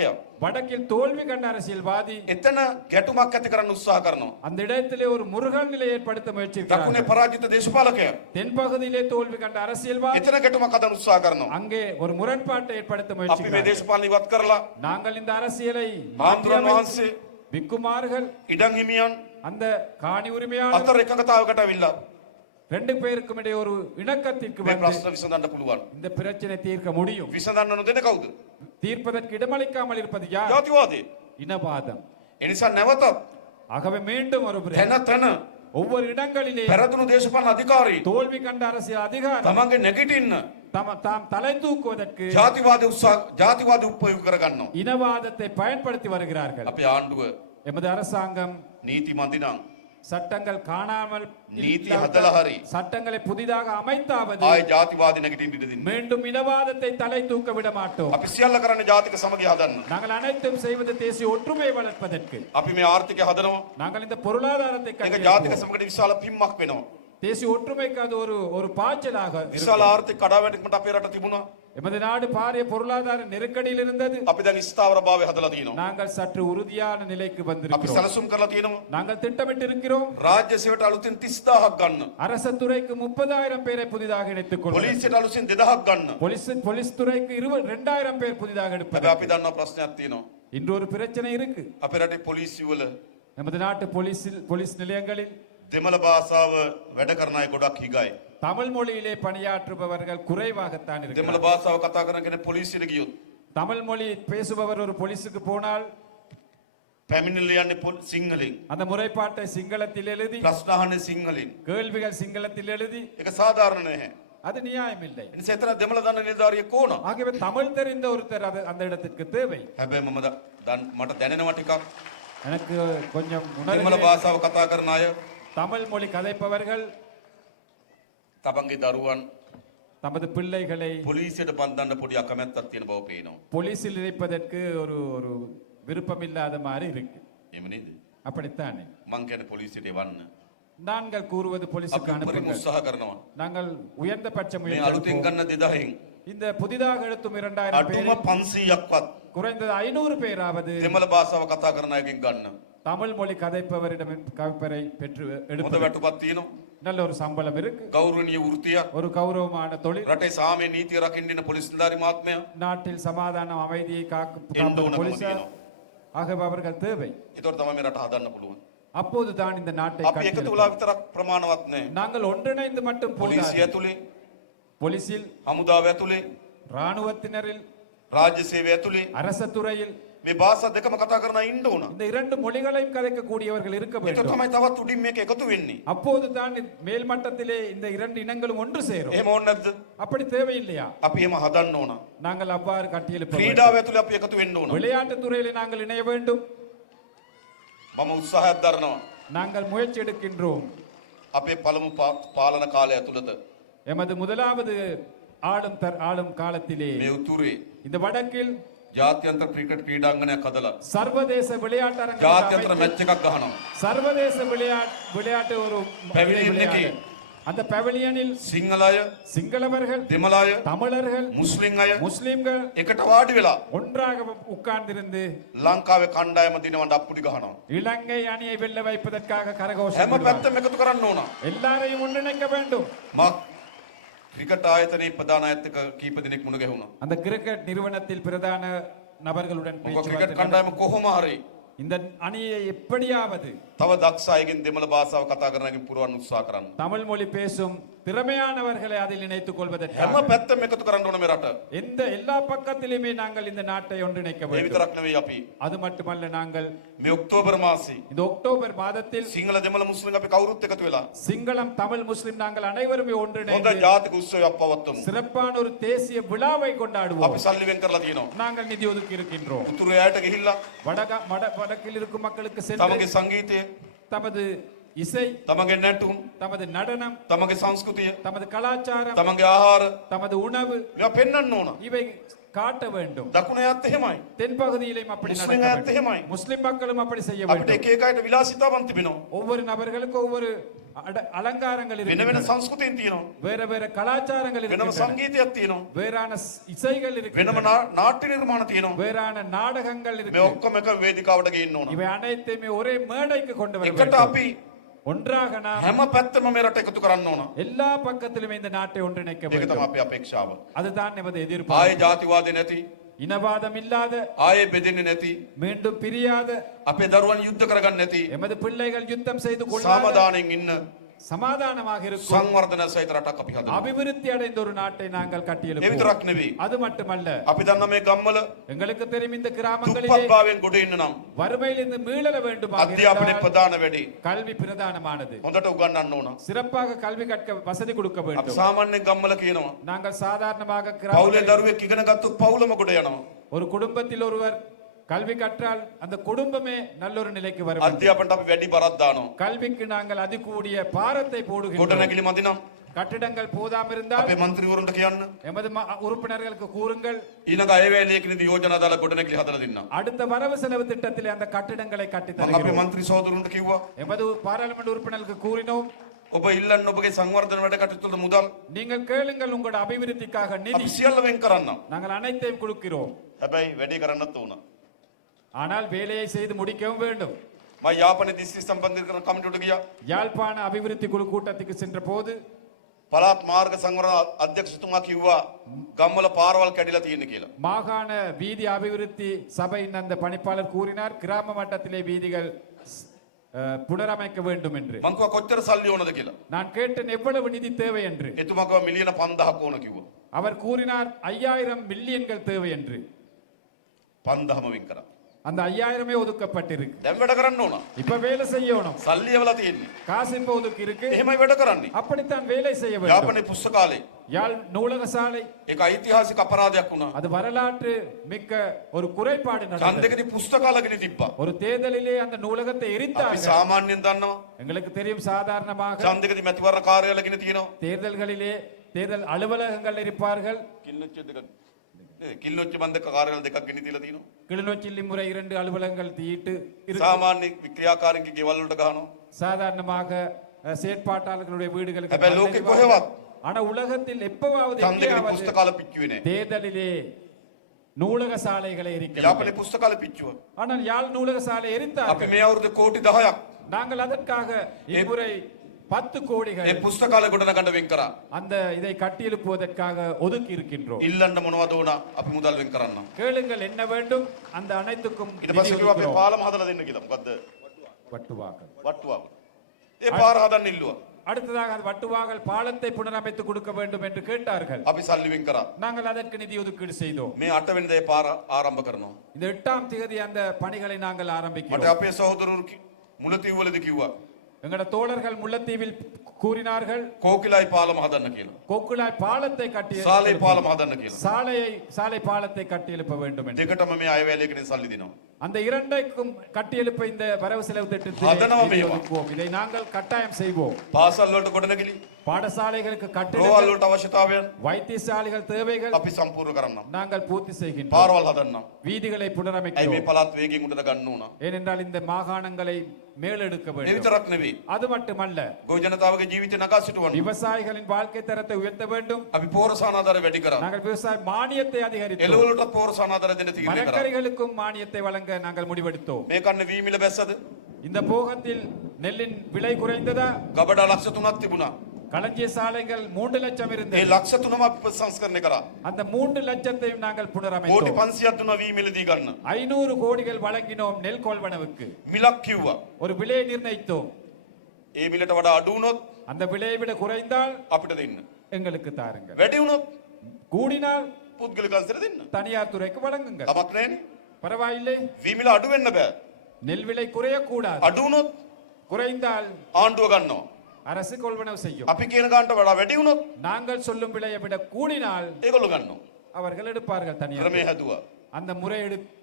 දේශපාලකයා வடக்கில் தோல்வி கண்ட அரசியல்வாதி එතන ගැටුමක් ඇති කරන්න උත්සාහ කරනවා. அந்த இடத்திலே ஒரு முருகல் நிலையை ஏற்படுத்த දකුණේ முயற்சிக்கிறார். පරාජිත දේශපාලකයා தென்பகுதியிலே தோல்வி கண்ட அரசியல்வாதி එතන ගැටුමක් හදන්න උත්සාහ කරනවා. அங்கே ஒரு முரண்பாட்டை ஏற்படுத்த අපි මේ முயற்சிக்கிறார். දේශපාලන ඉවත් කරලා நாங்கள் இந்த அரசியலை ආන්දරන් වහන්සේ விக்குமார்கள் ඉඩම් හිමියන් அந்த காணி உரிமையாளர் අතර එකඟතාවකට අවිල්ලා ரெண்டு பேருக்கும் இடையே ஒரு இணக்கத்திற்கு මේ வந்து ප්‍රශ්න විසඳන්න පුළුවන්. இந்த பிரச்சனை தீர்க்க முடியும். විසඳන්න නොදෙන කවුද? தீர்ப்பதற்கு இடமளிக்காமல் இருப்பது யார்? ජාතිවාදී. இனவாதம். ඒ නිසා නැවතත් ஆகவே மீண்டும் ஒரு முறை තැන තැන ஒவ்வொரு இடங்களிலே පෙරදුණු දේශපාලන අධිකාරී தோல்வி கண்ட அரசியல் அதிகாரம் තමන්ගේ නැගිටින්න தாம் தலை தூக்குவதற்கு ජාතිවාදී උපයෝග කරගන්නවා. இனவாதத்தை பயன்படுத்தி வருகிறார்கள். අපේ ආණ්ඩුව எமது அரசாங்கம் නීති මන්දිනම් சட்டங்கள் காணாமல் நீதி இல்லாத ஹதல ஹரி. சட்டங்களை புதிதாக அமைத்தாவது ආය ජාතිවාදී නැගිටින්න ඉඩ දෙන්නේ. மீண்டும் இனவாதத்தை தலை தூக்க விட மாட்டோம். අපි සියල්ල කරන්නේ ජාතික සමගිය හදන්න. நாங்கள் அனைத்தும் செய்வது தேசிய ஒற்றுமை வளர்ப்பதற்கு. අපි මේ ආර්ථිකය හදනවා. நாங்கள் இந்த பொருளாதாரத்தை ඒක ජාතික கட்டியெழுப்புவோம். සමගියට විශාල පිම්මක් වෙනවා. தேசிய ஒற்றுமைக்கு அது ஒரு பாய்ச்சலாக විශාල இருக்கும். ආර්ථික කඩාවැටීමකට අපේ රට තිබුණා. எமது நாடு பாரிய பொருளாதார நெருக்கடியில் இருந்தது. අපි දැන් ස්ථාවරභාවය හදලා තියෙනවා. நாங்கள் சற்று உறுதியான நிலைக்கு අපි வந்திருக்கிறோம். සැලසුම් කරලා තියෙනවා. நாங்கள் திட்டமிட்டு இருக்கிறோம். රාජ්‍ය සේවයට අලුතින් 30000ක් ගන්න. அரச துறைக்கு 30,000 பேரை புதிதாக இணைத்துக் கொள்வோம். පොලිසියට අලුතින් 2000ක් ගන්න. போலீஸ் துறைக்கு 2,000 பேர் புதிதாக எடுப்பது. හැබැයි අපි දන්නා ප්‍රශ්නයක් තියෙනවා. இன்று ஒரு பிரச்சனை இருக்கு. අපේ රටේ පොලිසිය වල நமது நாட்டு போலீஸ் நிலையங்களில் දෙමළ භාෂාව වැඩ කරන අය ගොඩක් හිගයි. தமிழ் மொழியிலே பணியாற்றுபவர்கள் குறைவாகத்தான் දෙමළ இருக்கிறார்கள். භාෂාව කතා කරන කෙනෙක් පොලිසියට ගියොත් தமிழ் மொழி பேசுபவர் ஒரு போலீஸுக்கு போனால் පැමිණිල්ල යන්නේ සිංහලෙන්. அந்த முறைப்பாட்டை சிங்களத்தில் எழுதி ප්‍රශ්න අහන්නේ සිංහලෙන්. கேள்விகள் சிங்களத்தில் எழுதி ඒක සාධාරණ නැහැ. அது நியாயம் இல்லை. ඒ නිසා එතන දෙමළ දන්න නිලධාරියෙක් ඕන. ஆகவே தமிழ் தெரிந்த ஒருத்தர் அந்த இடத்திற்கு தேவை. හැබැයි මට දැනෙනවා ටිකක් எனக்கு கொஞ்சம் දෙමළ உணர்வு. භාෂාව කතා කරන අය தமிழ் மொழி கதைப்பவர்கள் තමන්ගේ දරුවන් தமது பிள்ளைகளை පොලිසියට බන්ධන්න පොඩි අකමැත්තක් තියෙන බව පේනවා. போலீஸில் இணைப்பதற்கு ஒரு விருப்பம் இல்லாத மாதிரி இருக்கு. එහෙම නේද? அப்படித்தானே මං කියන්නේ පොලිසියට එවන්න. நாங்கள் கூறுவது අපි போலீஸுக்கு උපරිම அனுப்புங்கள். උත්සාහ කරනවා. நாங்கள் உயர்ந்தபட்ச මේ முயற்சி අලුතින් எடுப்போம். ගන්න 2000න් இந்த புதிதாக எடுத்தும் 2,000 අඩුම பேரில் 500ක්වත් குறைந்தது 500 பேராவது දෙමළ භාෂාව කතා කරන අයගෙන් ගන්න. தமிழ் மொழி கதைப்பவரிடம் கவிப்பரை பெற்று හොඳ எடுப்பது. වැටුපක් තියෙනවා. நல்ல ஒரு சம்பளம் இருக்கு. ගෞරවනීය වෘත්තියක්. ஒரு கௌரவமான தொழில். රටේ සාමය නීතිය රකින්න ඉන්න පොලිස් නිලධාරි මහත්මයා நாட்டில் சமாதானம் அமைதியை காக்கும் එන්න ඕනකම போலீசார். තියෙනවා. ஆகவே அவர்கள் தேவை. ඒතකොට තමයි මේ රට හදන්න පුළුවන්. அப்போது தான் இந்த நாட்டை අපි එකතු වෙලා கட்டியெழுப்ப. විතරක් ප්‍රමාණවත් නැහැ. நாங்கள் ஒன்றிணைந்து மட்டும் පොලිසිය போதாது. ඇතුලේ, போலீசில், හමුදාව ඇතුලේ, ராணுவத்தினரில், රාජ්‍ය සේවය ඇතුලේ அரச துறையில் මේ භාෂා දෙකම කතා කරන අය ඉන්න ඕන. இந்த 2 மொழிகளையும் கதைக்கக்கூடியவர்கள் இருக்க ඒතකොට வேண்டும். තමයි තවත් උඩින් මේක එකතු වෙන්නේ. அப்போது தான் மேல் மட்டத்திலே இந்த 2 இனங்களும் ஒன்று சேரும். එහෙම ඕනේ නැද්ද? அப்படி தேவையில்லையா? අපි එහෙම හදන්න ඕන. நாங்கள் அவ்வாறு கட்டியெழுப்ப வேண்டும். ක්‍රීඩාව ඇතුලේ අපි එකතු වෙන්න ඕන. விளையாட்டுத் துறையிலே நாங்கள் இணைய வேண்டும். මම උත්සාහයක් දරනවා. நாங்கள் முயற்சி எடுக்கின்றோம். අපේ පළමු පාලන කාලය ඇතුළත எமது முதலாவது ஆளும் காலத்திலே මේ උතුරේ இந்த வடக்கில் ජාත්‍යන්තර ක්‍රිකට් ක්‍රීඩාංගණයක් හදලා சர்வதேச விளையாட்டரங்கம் ජාත්‍යන්තර அமைத்து, මැච් එකක් ගහනවා. சர்வதேச விளையாட்டு ஒரு Pavilion விளையாட்டு. එකේ அந்த பவலியனில் සිංහල අය, சிங்களவர்கள், දෙමළ අය, தமிழர்கள், මුස්ලිම් අය முஸ்லிம்கள் එකට වාඩි වෙලා ஒன்றாக உட்கார்ந்திருந்து ලංකාවේ කණ්ඩායම දිනවන්න අප්පුඩි ගහනවා. இலங்கை அணியை வெல்ல வைப்பதற்காக கரகோஷம் හැම விடுவார்கள். පැත්තම එකතු කරන්න ඕන. எல்லாரையும் ஒன்றிணைக்க வேண்டும். මක් ක්‍රිකට් ආයතනයේ ප්‍රධාන අයත් එක්ක කීප දිනක් මුණ ගැහුණා. அந்த கிரிக்கெட் நிறுவனத்தில் பிரதான நபர்களுடன் මොකද ක්‍රිකට් பேச்சுவார்த்தை කණ්ඩායම කොහොම හරි இந்த அணியை எப்படியாவது තව දක්ෂ අයගෙන් දෙමළ භාෂාව කතා කරන අයගෙන් පුරවන්න උත්සාහ කරන්න. தமிழ் மொழி பேசும் திறமையானவர்களை அதில் இணைத்துக் හැම கொள்வதற்காக පැත්තම එකතු කරන්න ඕන මේ රට. எல்லா பக்கத்திலுமே நாங்கள் இந்த நாட்டை ஒன்றிணைக்க ඒ வேண்டும். විතරක් නෙවෙයි අපි அது மட்டுமல்ல, நாங்கள் මේ ඔක්තෝබර් මාසේ இந்த அக்டோபர் மாதத்தில் සිංහල දෙමළ මුස්ලිම් අපි කවුරුත් එකතු වෙලා சிங்களம், தமிழ், முஸ்லிம் நாங்கள் அனைவருமே හොඳ ஒன்றிணைந்து ජාතික උත්සවයක් පවත්වමු. சிறப்பான ஒரு தேசிய விழாவை கொண்டாடுவோம். අපි සල්ලි වෙන් කරලා තියෙනවා. நாங்கள் நிதி ஒதுக்கி இருக்கின்றோம். උතුරු එයාට ගිහිල්ලා வடக்கில் இருக்கும் மக்களுக்கு சென்று තමගේ සංගීතය, தமது இசை, තමගේ නැටුම්, தமது நடனம், තමගේ සංස්කෘතිය, தமது கலாச்சாரம், තමගේ ආහාර தமது உணவு මේවා පෙන්වන්න ඕන. இவை காட்ட வேண்டும். දකුණ අයත් එහෙමයි. தென்பகுதியிலும் அப்படி முஸ்லிம் நடக்க அயත් வேண்டும். එහෙමයි. முஸ்லிம் மக்களும் அப்படி செய்ய අපිට வேண்டும். එක එක අයට විලාසිතාවන් තිබෙනවා. ஒவ்வொரு நபர்களுக்கும் ஒவ்வொரு அலங்காரங்கள் වෙන වෙන இருக்கின்றன. සංස්කෘතීන් තියෙනවා. வேற வேற கலாச்சாரங்கள் වෙනම இருக்கின்றன. සංගීතයක් තියෙනවා. வேறான இசைகள் වෙනම இருக்கின்றன. නාට්‍ය නිර්මාණ තියෙනවා. வேறான நாடகங்கள் මේ இருக்கு. ඔක්කොම එක වේදිකාවට ගේන්න ඕන. இவை அனைத்தையுமே ஒரே மேடைக்கு கொண்டு வர එකට வேண்டும். අපි ஒன்றாக நாம் හැම පැත්තම මේ රට එකතු කරන්න ඕන. எல்லா பக்கத்திலும் இந்த நாட்டை ஒன்றிணைக்க ඒක තමයි வேண்டும். අපේ අපේක්ෂාව. அதுதான் நமது ආයේ எதிர்பார்ப்பு. ජාතිවාදී නැති, இனவாதம் இல்லாத, ආයේ බෙදෙන්නේ නැති, மீண்டும் பிரியாத, අපේ දරුවන් යුද්ධ කරගන්න නැති, எமது பிள்ளைகள் யுத்தம் செய்து கொள்ளாத, සමාදානයෙන් ඉන්න சமாதானமாக இருக்கும் සංවර්ධන සහිත රටක් අපි හදනවා. அபிவிருத்தி அடைந்த ஒரு நாட்டை நாங்கள் ඒ கட்டியெழுப்போம். විතරක් නෙවෙයි. அது மட்டுமல்ல, අපි දන්න මේ ගම්වල எங்களுக்கு தெரியும் இந்த கிராமங்களிலே දුප්පත් භාවයෙන් ගොඩ ඉන්න නම් வறுமையிலிருந்து மீள வேண்டுமாக අධ්‍යාපනයේ இருந்தால் ප්‍රධාන වැඩි கல்வி பிரதானமானது. හොඳට උගන්වන්න ඕන. சிறப்பாக கல்வி கற்க வசதி கொடுக்க අපි வேண்டும். සාමාන්‍යයෙන් ගම්වල කියනවා நாங்கள் சாதாரணமாக පවුලේ கிராமங்களில் දරුවෙක් ඉගෙන ගත්තොත් පවුලම ගොඩ යනවා. ஒரு குடும்பத்தில் ஒருவர் கல்வி கற்றால் அந்த குடும்பமே நல்லொரு நிலைக்கு வரும். අධ්‍යාපනයට අපි වැඩි බරක් දානවා. கல்விக்கு நாங்கள் அதிகூடிய பாரத்தை போடுகின்றோம். ගොඩනැගිලි මදි නම් கட்டிடங்கள் போதாம இருந்தால் අපේ മന്ത്രിවරුන්ට කියන්න எமது உறுப்பினர்களுக்கு கூறுங்கள், ඊළඟ අයවැය ලේඛනදී යෝජනා දාලා ගොඩනැගිලි හදලා දෙන්න. அடுத்த வரவு செலவு திட்டத்திலே அந்த கட்டிடங்களை கட்டி මම අපේ தருகிறோம். മന്ത്രി සහෝදරුන්ට කිව්වා எமது பாராளுமன்ற உறுப்பினர்களுக்கு கூறினோம், ඔබ ඉල්ලන්න ඔබගේ සංවර්ධන වැඩ කටයුතු වල මුදල් நீங்கள் கேளுங்கள், உங்களோட அபிவிருத்திக்காக நிதி අපි සියල්ල වෙන් කරන්නම්. நாங்கள் அனைத்தையும் கொடுக்கிறோம். හැබැයි වැඩි කරන්නත් ඕන. ஆனால் வேலையை செய்து முடிக்கவும் வேண்டும். මම යාපනයේ දිස්ත්‍රික් සම්බන්ධ කරන කමිටුවට ගියා. யாழ்ப்பாண அபிவிருத்தி குழு கூட்டத்துக்கு சென்ற போது පළාත් මාර්ග සංවර්ධන අධ්‍යක්ෂතුමා කිව්වා ගම්වල පාරවල් කැඩිලා තියෙන කියලා. மாகாண வீதி அபிவிருத்தி சபையின் அந்த பணிப்பாளர் கூறினார், கிராம மட்டத்திலே வீதிகள் புனரமைக்க வேண்டும் என்று. මං කිව්වා කොච්චර සල්ලි ඕනද කියලා. நான் கேட்டேன் எவ்வளவு நிதி தேவை என்று. එතුමා කිව්වා මිලියන 5000ක් ඕන කිව්වා. அவர் கூறினார் 5000 மில்லியன்கள் தேவை என்று. 5000ම වෙන් කරා. அந்த 5000மே ஒதுக்கப்பட்டிருக்கு. දැන් වැඩ කරන්න ඕන. இப்ப வேலை செய்யணும். සල්ලි එවලා තියෙන්නේ. காசு இப்ப ஒதுக்கி இருக்கு. එහෙමයි වැඩ කරන්නේ. அப்படித்தான் வேலை செய்ய வேண்டும். යාපනයේ පුස්තකාලේ யாழ் நூலக சாலை ඒක ඓතිහාසික අපරාධයක් වුණා. அது வரலாற்று மிக்க ஒரு குறைபாடு நடந்தது. ඡන්දකදී පුස්තකාලගෙන තිබ්බා. ஒரு தேர்தலிலே அந்த நூலகத்தை අපි எரித்தார்கள். සාමාන්‍යයෙන් දන්නවා எங்களுக்கு தெரியும் சாதாரணமாக ඡන්දකදී මැතිවරණ කාර්යාලගෙන තියෙනවා. தேர்தல்களிலே தேர்தல் அலுவலகங்கள் இருப்பார்கள். කිල්ලොච්ච දෙක නේද? කිල්ලොච්ච බන්දක කාර්යාල දෙකක් ගෙන තියලා තියෙනවා. கிளிநொச்சியில் முறை 2 அலுவலகங்கள் தீட்டு இருக்கு. සාමාන්‍ය ක්‍රියාකාරීන්ගේ ගෙවල් වලට ගහනවා. சாதாரணமாக செயற்பாட்டாளர்களுடைய வீடுகளுக்கு හැබැයි ලෝකෙ நல்ல කොහෙවත් ஆனா உலகத்தில் எப்பவாவது ඡන්දකදී எங்கேயாவது පුස්තකාල පිච්චුවේ නැහැ. தேர்தலிலே நூலக சாலைகளை எரிக்கவில்லை. යාපනයේ පුස්තකාල පිච්චුවා. ஆனால் யாழ் நூலக சாலை අපි எரித்தார்கள். මේ අවුරුදු කෝටි 10ක් நாங்கள் அதற்காக இம்முறை 10 கோடிகள் ඒ පුස්තකාල ගොඩනගන්න වෙන් කරා. அந்த இதை கட்டியெழுப்புவதற்காக ஒதுக்கி இருக்கின்றோம். ඉල්ලන්න මොනවද ඕන අපි මුදල් වෙන් කරන්න. கேளுங்கள் என்ன வேண்டும், அந்த அனைத்துக்கும் ඊට நிதி පස්සේ කිව්වා අපි ஒதுக்கிறோம். පාලම හදලා දෙන්න කියලා. මොකද්ද? வட்டுவாகல். වට්ටුවාව. ඒ පාර හදන්න ඉල්ලුවා. அடுத்ததாக அது வட்டுவாகல் பாலத்தை புனரமைத்து கொடுக்க வேண்டும் என்று கேட்டார்கள். අපි සල්ලි වෙන් කරා. நாங்கள் அதற்கு நிதி ஒதுக்கீடு செய்தோம். මේ 8 වෙනිදා ඒ පාර ආරම්භ කරනවා. இந்த 8ஆம் தேதி அந்த பணிகளை நாங்கள் මට ஆரம்பிக்கிறோம். අපේ සහෝදරවරු මුලතිව්වලදී කිව්වා எங்களோட தோழர்கள் முல்லைத்தீவில் கூறினார்கள், කෝකිලයි පාලම හදන්න කියලා. கொக்குழாய் பாலத்தை கட்டி සාලේ පාලම හදන්න කියලා. சாலை பாலத்தை கட்டி எழுப்ப வேண்டும் என்று. දෙකටම මේ අයවැයලේකෙන් සල්ලි දෙනවා. அந்த இரண்டைக்கும் கட்டியெழுப்ப இந்த வரவு செலவு திட்டத்தில் அதனவா நிதி மேவா. ஒதுக்குவோம். இதை நாங்கள் கட்டாயம் செய்வோம். පාසල් වලට ගොඩනැගිලි, பாடசாலைகளுக்கு රෝහල් கட்டிடங்கள், වලට අවශ්‍යතාවයන් வைத்தியசாலைகள் தேவைகள் අපි සම්පූර්ණ කරන්නම්. நாங்கள் பூர்த்தி செய்கின்றோம். පාරවල් හදන්නම්. வீதிகளை ඇයි මේ புனரமைக்கிறோம். පළාත් වේගයෙන් උඩට ගන්න ඕන? ஏனென்றால் இந்த மாகாணங்களை மேலெடுக்க ඒ வேண்டும். විතරක් නෙවෙයි. அது மட்டுமல்ல, ගොවි ජනතාවගේ ජීවිත නගා සිටවන්න. விவசாயிகளின் வாழ்க்கை தரத்தை உயர்த்த வேண்டும். අපි පෝර සානාධාර වැඩි කරා. நாங்கள் விவசாய மானியத்தை அதிகரித்தோம். එළවලුට පෝර සානාධාර දෙන්න තීරණය කරා. மரக்கறிகளுக்கும் மானியத்தை வழங்க நாங்கள் முடிவெடுத்தோம். මේ කන්නේ වී මිල බැස්සද? இந்த போகத்தில் நெல்லின் விலை குறைந்ததா? ගබඩා ලක්ෂ 3ක් තිබුණා. களஞ்சிய சாலைகள் 3 லட்சம் ඒ இருந்தது. ලක්ෂ 3ම අපි සංස්කරණය කරා. அந்த 3 லட்சத்தையும் நாங்கள் කෝටි புனரமைத்தோம். 500ක් දුන්නා වී මිලදී ගන්න. 500 கோடிகள் வழங்கினோம் நெல் கொள்வனவுக்கு. මිලක් කිව්වා. ஒரு விலையை நிர்ணயித்தோம். ඒ මිලට වඩා අඩු වුණොත් அந்த விலையை விட குறைந்தால் අපිට දෙන්න. எங்களுக்கு தாருங்கள். වැඩි වුණොත් கூடினால் පුද්ගලික අංශයට දෙන්න. தனியார் துறைக்கு வழங்குங்கள். කමක් නැහැනේ. பரவாயில்லை. වී මිල අඩු වෙන්න බෑ. நெல் விலை குறையக்கூடாது. අඩු වුණොත් குறைந்தால் ආණ්ඩුව ගන්නවා. அரசு கொள்வனவு செய்யும். අපි කියන ගානට වඩා වැඩි වුණොත් நாங்கள் சொல்லும் விலையை விட கூடினால் ඒගොල්ලෝ ගන්නවා. அவர்கள் எடுப்பார்கள் தனியார். ක්‍රමේ හැදුවා. அந்த முறை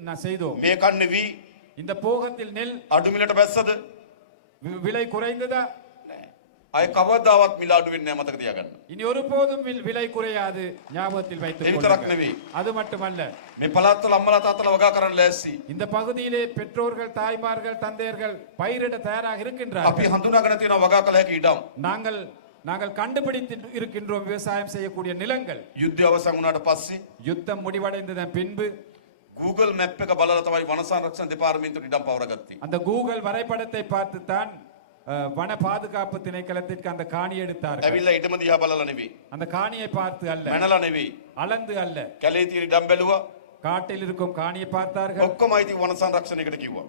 நான் செய்தோம். මේ කන්නේ වී இந்த போகத்தில் நெல் අඩු මිලට බැස්සද? விலை குறைந்ததா? නෑ. අය කවදාවත් මිල අඩු වෙන්නේ නැහැ මතක තියාගන්න. இனி ஒருபோதும் விலை குறையாது ஞாபகத்தில் வைத்துக் ඒ විතරක් கொள்ளுங்கள். නෙවෙයි. அது மட்டுமல்ல, මේ පළාත්වල අම්මලා තාත්තලා වගා කරන්න ලෑස්ති. இந்த பகுதியிலே பெற்றோர்கள், தாய்மார்கள், தந்தையர்கள் பயிரிட தயாராக இருக்கின்றார்கள். අපි හඳුනාගෙන තියෙනවා වගා කළ හැකි ඉඩම්. நாங்கள் கண்டுபிடித்து இருக்கின்றோம் விவசாயம் செய்யக்கூடிய நிலங்கள். යුද්ධය අවසන් වුණාට පස්සේ யுத்தம் முடிவடைந்ததன் பின்பு Google map එක බලලා තමයි වන සංරක්ෂණ දෙපාර්තමේන්තුවට ඉඩම් පවරගත්තේ. அந்த கூகுள் வரைபடத்தை பார்த்து தான் வன பாதுகாப்பு திணைக்களத்திற்கு அந்த காணி எடுத்தார்கள். ඇවිල්ලා ඊටම දිහා බලලා නෙවෙයි. அந்த காணியை பார்த்து அல்ல, මැනලා නෙවෙයි. அளந்து அல்ல, කැලේ තියෙන ඉඩම් බැලුවා. காட்டில் இருக்கும் காணியை பார்த்தார்கள். ඔක්කොම අයිති වන සංරක්ෂණයකට කිව්වා.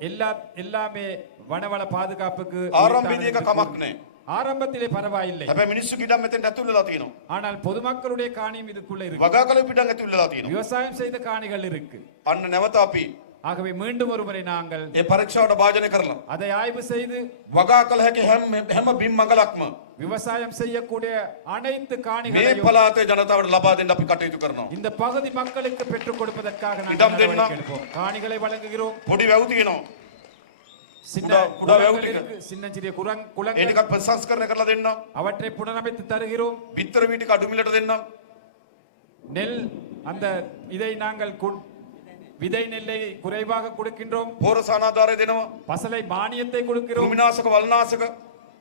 எல்லாமே வனவள பாதுகாப்புக்கு ආරම්භයේදී එක කමක් නැහැ. ஆரம்பத்திலே பரவாயில்லை. හැබැයි මිනිස්සුගේ ඉඩම් මෙතෙන්ට ඇතුල් වෙලා තියෙනවා. ஆனால் பொதுமக்களுடைய காணியும் இதுக்குள்ள இருக்கு. වගා කළ ඉඩම් ඇතුල් වෙලා තියෙනවා. விவசாயம் செய்த காணிகள் இருக்கு. අන්න නැවත අපි ஆகவே மீண்டும் ஒருமுறை நாங்கள் ඒ පරීක්ෂාවට භාජනය කරලා அதை ஆய்வு செய்து වගා කළ හැකි හැම බිම් මඟලක්ම விவசாயம் செய்யக்கூடிய அனைத்து මේ காணிகளையும் පළාතේ ජනතාවට ලබා දෙන්න අපි කටයුතු කරනවා. இந்த பகுதி மக்களுக்கு பெற்றுக் கொடுப்பதற்காக நாங்கள் இடம் தென்னா. நடவடிக்கை எடுப்போம். காணிகளை வழங்குகிறோம். පොඩි වැව් තියෙනවා. சின்ன குடா குளங்கள் வேவுட்டிக்க. இருக்கு, சின்ன சிறிய ඒ குளங்கள் ටිකක් ප්‍රසංස්කරණය කරලා දෙන්න. அவற்றை புனரமைத்து தருகிறோம். විතර වීටික අඩු මිලට දෙන්න. நெல் அந்த இதை நாங்கள் விதை நெல்லை குறைவாக கொடுக்கின்றோம். පෝර සානාධාරය දෙනවා. பசலை மானியத்தை கொடுக்கிறோம். කෘමිනාශක වල්නාශක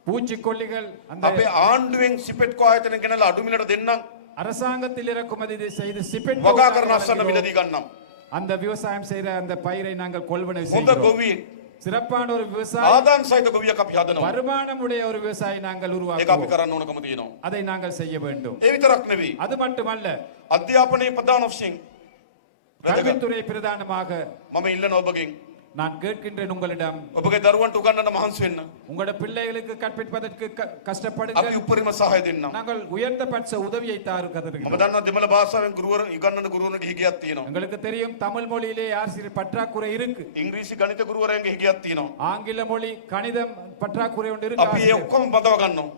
பூச்சிக்கொல்லிகள் அந்த අපේ ආණ්ඩුවෙන් සිපෙට්කෝ ආයතන ගෙනලා අඩු මිලට දෙන්නම්. அரசாங்கத்தில் இறக்குமதி செய்து சிப்பெட் වගා කරන අස්සන්න මිලදී ගන්නම්. அந்த விவசாயம் செய்த அந்த பயிரை நாங்கள் கொள்வனை හොඳ செய்கிறோம். ගොවියෙක් சிறப்பான ஒரு விவசாயி, ආදායම් සහිත ගොවියක් අපි හදනවා. வருமானம் உடைய ஒரு விவசாயி நாங்கள் ඒක අපි உருவாக்குவோம். කරන්න ඕනකම තියෙනවා. அதை நாங்கள் செய்ய வேண்டும். ඒ විතරක් නෙවෙයි. அது மட்டுமல்ல, අධ්‍යාපනයේ ප්‍රධාන වශයෙන් වැදගත්. கல்வித்துறை பிரதானமாக මම ඉල්ලන ඔබගෙන් நான் கேட்கின்றேன் உங்களிடம், ඔබගේ දරුවන්ට උගන්වන්න මහන්සි වෙන්න. உங்களோட பிள்ளைகளுக்கு கற்பிப்பதற்கு අපි கஷ்டப்படுங்கள். උපරිම සහාය දෙන්නම්. நாங்கள் உயர்ந்தபட்ச உதவியை මම தருகிறோம். දන්නවා දෙමළ භාෂාවෙන් ගුරුවර ඉගන්වන ගුරුවරුන්ට හිගියක් තියෙනවා. எங்களுக்கு தெரியும் தமிழ் மொழியிலே ஆசிரியர் பற்றாக்குறை இருக்கு. ඉංග්‍රීසි ගණිත ගුරුවරයන්ගේ හිගියක් තියෙනවා. ஆங்கில மொழி, கணிதம் பற்றாக்குறை ஒன்று අපි ඒ இருக்கு. ඔක්කොම බඳව ගන්නවා.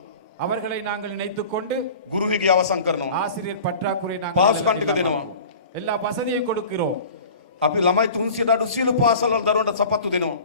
அவர்களை நாங்கள் இணைத்துக் கொண்டு ගුරු හිගිය අවසන් කරනවා. ஆசிரியர் பற்றாக்குறை පාසුකම් ටික දෙනවා. எல்லா வசதியும் கொடுக்கிறோம். අපි ළමයි 300ට අඩු සියලු පාසල්වල දරුවන්ට සපත්තු දෙනවා.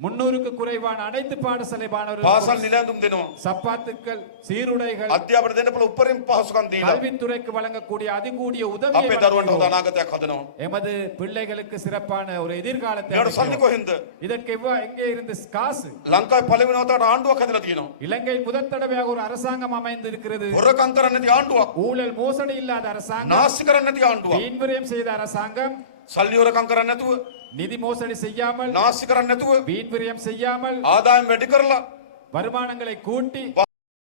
300க்கு குறைவான அனைத்து பாடசாலை පාසල් மாணவர்களுக்கு නිලැඳුම් දෙනවා. சப்பாத்துக்கள், சீருடைகள், අධ්‍යාපන දෙන්න පුළුවන් උපරිම පහසුකම් දීලා கல்வித்துறைக்கு வழங்கக்கூடிய அதிகூடிய உதவியை අපේ දරුවන්ට හොඳ வழங்குகிறோம். අනාගතයක් හදනවා. எமது பிள்ளைகளுக்கு சிறப்பான ஒரு எதிர்காலத்தை ඒකට සල්ලි அமைக்கிறோம். කොහෙන්ද? இதற்கு எங்கே இருந்து காசு? ලංකාවේ පළවෙනි වතාවට ආණ්ඩුවක් හදලා තියෙනවා. இலங்கை முதல் தடவையாக ஒரு அரசாங்கம் அமைந்து இருக்கிறது. හොරකම් කරන්නේ නැති ආණ්ඩුවක්. ஊழல் மோசடி இல்லாத அரசாங்கம், නාස්ති කරන්නේ නැති ආණ්ඩුවක්. வீண் விரயம் செய்த அரசாங்கம், සල්ලි හොරකම් කරන්නේ නැතුව, நிதி மோசடி செய்யாமல், නාස්ති කරන්නේ නැතුව, வீண் விரயம் செய்யாமல், ආදායම් වැඩි කරලා வருமானங்களை கூட்டி